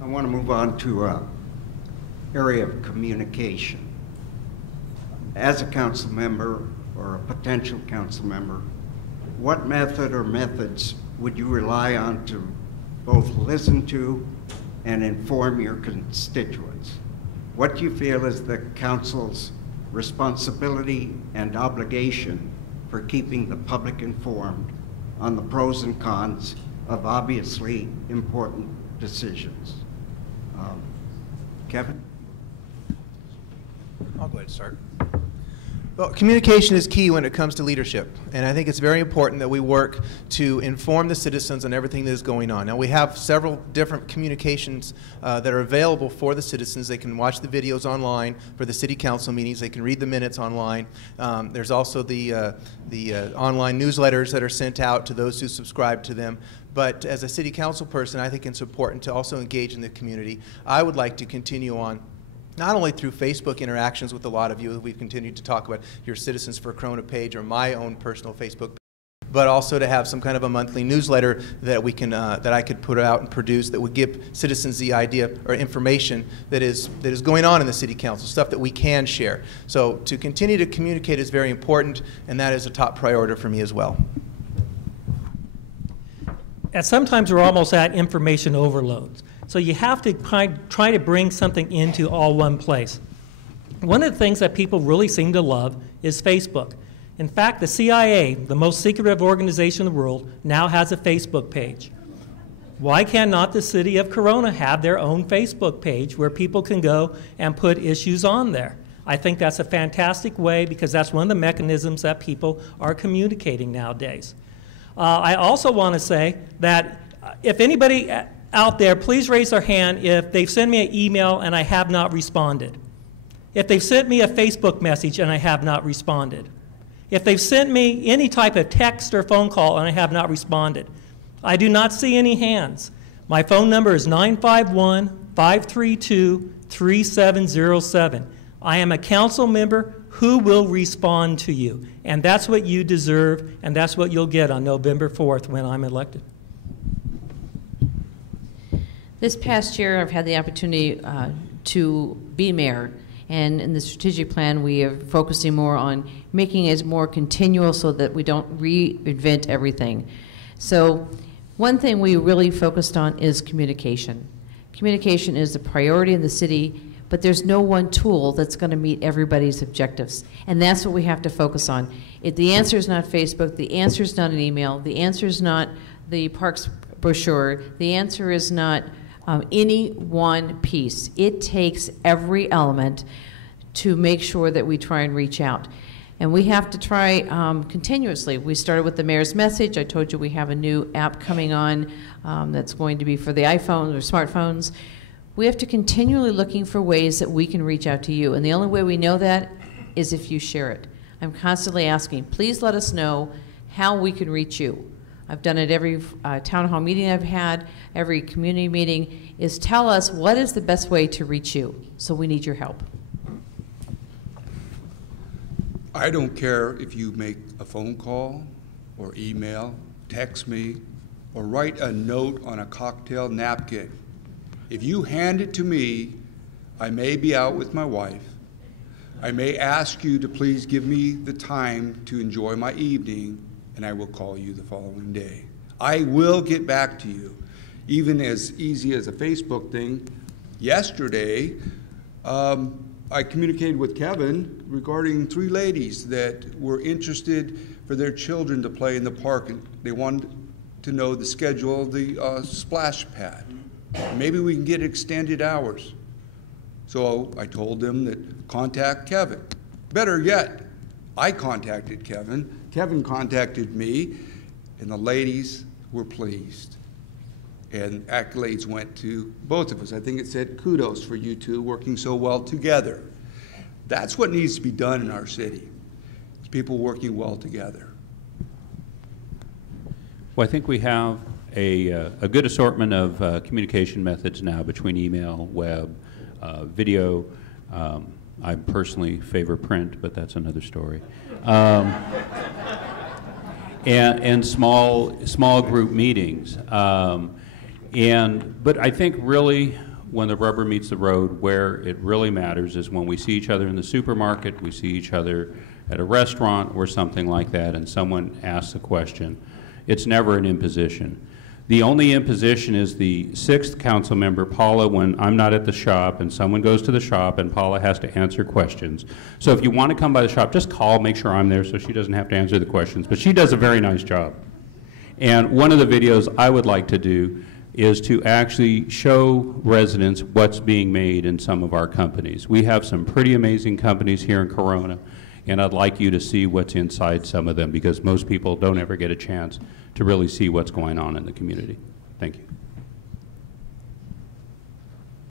I want to move on to area of communication. As a council member or a potential council member, what method or methods would you rely on to both listen to and inform your constituents? What do you feel is the council's responsibility and obligation for keeping the public informed on the pros and cons of obviously important decisions? Kevin? I'll go ahead and start. Well, communication is key when it comes to leadership, and I think it's very important that we work to inform the citizens on everything that is going on. Now, we have several different communications that are available for the citizens. They can watch the videos online for the city council meetings. They can read the minutes online. There's also the online newsletters that are sent out to those who subscribe to them. But as a city council person, I think it's important to also engage in the community. I would like to continue on not only through Facebook interactions with a lot of you, we've continued to talk about your Citizens for Corona page or my own personal Facebook page, but also to have some kind of a monthly newsletter that we can, that I could put out and produce that would give citizens the idea or information that is going on in the City Council, stuff that we can share. So to continue to communicate is very important, and that is a top priority for me as well. And sometimes we're almost at information overloads. So you have to try to bring something into all one place. One of the things that people really seem to love is Facebook. In fact, the CIA, the most secretive organization in the world, now has a Facebook page. Why cannot the city of Corona have their own Facebook page where people can go and put issues on there? I think that's a fantastic way because that's one of the mechanisms that people are communicating nowadays. I also want to say that if anybody out there, please raise their hand if they've sent me an email and I have not responded. If they've sent me a Facebook message and I have not responded. If they've sent me any type of text or phone call and I have not responded. I do not see any hands. My phone number is 951-532-3707. I am a council member who will respond to you. And that's what you deserve, and that's what you'll get on November 4th when I'm elected. This past year, I've had the opportunity to be mayor, and in the strategic plan, we are focusing more on making it more continual so that we don't reinvent everything. So one thing we really focused on is communication. Communication is a priority in the city, but there's no one tool that's going to meet everybody's objectives, and that's what we have to focus on. The answer is not Facebook, the answer is not an email, the answer is not the parks brochure, the answer is not any one piece. It takes every element to make sure that we try and reach out. And we have to try continuously. We started with the mayor's message. I told you we have a new app coming on that's going to be for the iPhones or smartphones. We have to continually looking for ways that we can reach out to you. And the only way we know that is if you share it. I'm constantly asking, please let us know how we can reach you. I've done it every town hall meeting I've had, every community meeting, is tell us what is the best way to reach you. So we need your help. I don't care if you make a phone call or email, text me, or write a note on a cocktail napkin. If you hand it to me, I may be out with my wife. I may ask you to please give me the time to enjoy my evening, and I will call you the following day. I will get back to you. Even as easy as a Facebook thing, yesterday, I communicated with Kevin regarding 3 ladies that were interested for their children to play in the park, and they wanted to know the schedule of the splash pad. Maybe we can get extended hours. So I told them that contact Kevin. Better yet, I contacted Kevin. Kevin contacted me, and the ladies were pleased. And accolades went to both of us. I think it said kudos for you two working so well together. That's what needs to be done in our city. It's people working well together. Well, I think we have a good assortment of communication methods now between email, web, video. I personally favor print, but that's another story. And small group meetings. But I think really when the rubber meets the road, where it really matters is when we see each other in the supermarket, we see each other at a restaurant or something like that, and someone asks a question. It's never an imposition. The only imposition is the 6th council member, Paula, when I'm not at the shop and someone goes to the shop and Paula has to answer questions. So if you want to come by the shop, just call, make sure I'm there so she doesn't have to answer the questions. But she does a very nice job. And one of the videos I would like to do is to actually show residents what's being made in some of our companies. We have some pretty amazing companies here in Corona, and I'd like you to see what's inside some of them, because most people don't ever get a chance to really see what's going on in the community. Thank you.